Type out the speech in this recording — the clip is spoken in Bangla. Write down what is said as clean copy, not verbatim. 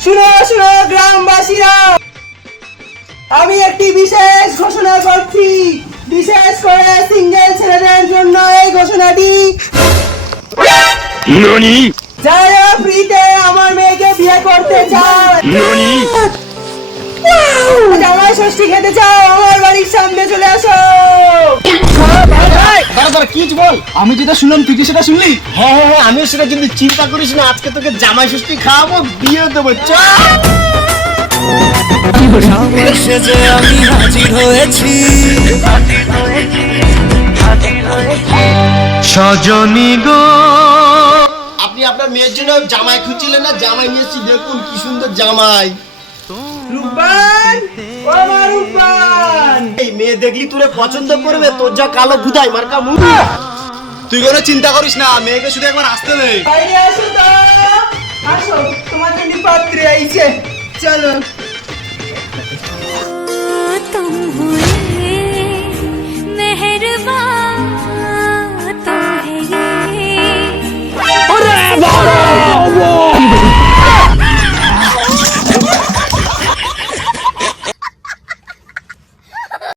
শুনো শুনো গ্রামবাসীরা, আমি একটি বিশেষ ঘোষণা করছি। বিশেষ করে সিঙ্গেল ছেলেদের জন্য এই ঘোষণাটি। যারা ফ্রিতে আমার মেয়েকে বিয়ে করতে চায়, জামাই ষষ্ঠী খেতে চাও, আমার বাড়ির সামনে চলে আসো। কি বল? আমি যেটা শুনলাম তুই কি সেটা শুনলি? হ্যাঁ হ্যাঁ হ্যাঁ, আমিও সেটা, কিন্তু চিন্তা করিস না, আজকে তোকে জামাই ষষ্ঠী খাওয়াবো, বিয়ে দেবো। সেজে আমি হাজির হয়েছি সজনী গো। আপনি আপনার মেয়ের জন্য জামাই খুঁজছিলেন না, জামাই নিয়েছি, দেখুন কি সুন্দর জামাই। রূপবান, ও আমার রূপবান, এই মেয়ে দেখলি তোরে পছন্দ করবে, তোর যা কালো বুধাই মার্কা মুখ। তুই কোনো চিন্তা করিস না, মেয়েকে শুধু একবার আসতে দে। বাইরে আসো তো, আসো, তোমার জন্য পাত্রে আইছে, চলো।